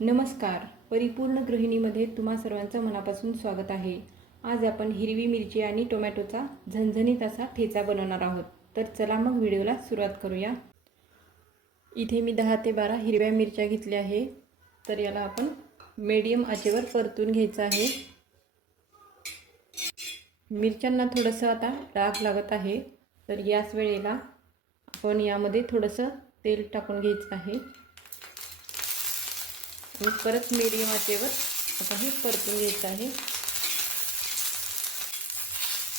नमस्कार. परिपूर्ण गृहिणीमध्ये तुम्हा सर्वांचं मनापासून स्वागत आहे. आज आपण हिरवी मिरची आणि टोमॅटोचा झणझणीत असा ठेचा बनवणार आहोत. तर चला मग व्हिडिओला सुरुवात करूया. इथे मी दहा ते बारा हिरव्या मिरच्या घेतल्या आहे. तर याला आपण मीडियम आचेवर परतून घ्यायचं आहे. मिरच्यांना थोडंसं आता डाग लागत आहे. तर याच वेळेला आपण यामध्ये थोडंसं तेल टाकून घ्यायचं आहे. आणि परत मीडियम आचेवर आपण हे परतून घ्यायचं आहे.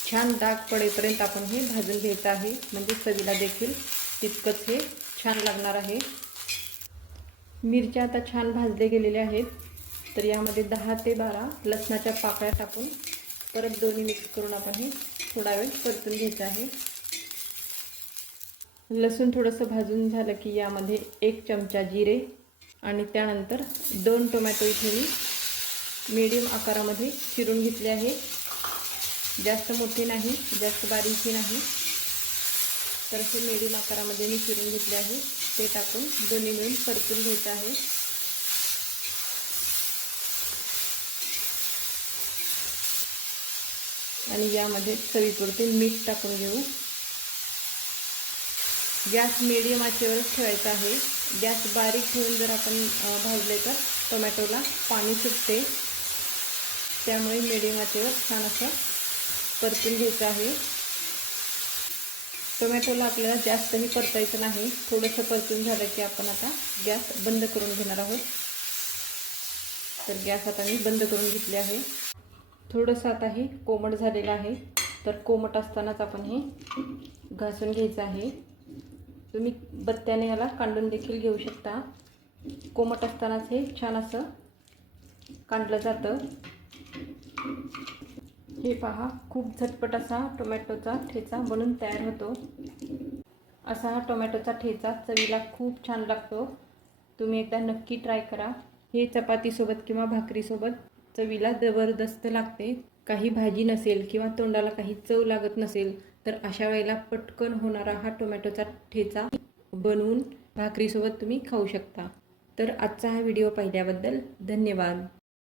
छान डाग पडेपर्यंत आपण हे भाजून घ्यायचं आहे. म्हणजे चवीला देखील तितकंच हे छान लागणार आहे. मिरच्या आता छान भाजले गेलेल्या आहेत. तर यामध्ये दहा ते बारा लसणाच्या पाकळ्या टाकून परत दोन्ही मिक्स करून आपण हे थोडा वेळ परतून घ्यायचं आहे. लसूण थोडंसं भाजून झालं की यामध्ये एक चमचा जिरे आणि त्यानंतर दोन टोमॅटो इथे मी मिडियम आकारामध्ये चिरून घेतले आहे. जास्त मोठे नाही जास्त बारीकही नाही. तर असे मिडियम आकारामध्ये मी चिरून घेतले आहे. ते टाकून दोन्ही मिळून परतून घ्यायचं आहे. आणि यामध्ये चवीपुरते मीठ टाकून घेऊ. गॅस मिडियम आचेवरच ठेवायचा आहे. गॅस बारीक ठेवून जर आपण भाजले तर टोमॅटोला पाणी सुटते. त्यामुळे मिडियम आचेवर छान असं परतून घ्यायचं आहे. टोमॅटोला आपल्याला जास्तही परतायचं नाही. थोडंसं परतून झालं की आपण आता गॅस बंद करून घेणार आहोत. तर गॅस आता मी बंद करून घेतले आहे. थोडंसं आता हे कोमट झालेलं आहे. तर कोमट असतानाच आपण हे घासून घ्यायचं आहे. तुम्ही बत्त्याने याला कांडून देखील घेऊ शकता. कोमट असतानाच हे छान असं कांडलं जातं. हे पहा खूप झटपट असा टोमॅटोचा ठेचा बनून तयार होतो. असा हा टोमॅटोचा ठेचा चवीला खूप छान लागतो. तुम्ही एकदा नक्की ट्राय करा. हे चपातीसोबत किंवा भाकरीसोबत चवीला जबरदस्त लागते. काही भाजी नसेल किंवा तोंडाला काही चव लागत नसेल तर अशा वेळेला पटकन होणारा हा टोमॅटोचा ठेचा बनवून भाकरीसोबत तुम्ही खाऊ शकता. तर आजचा हा व्हिडिओ पाहिल्याबद्दल धन्यवाद.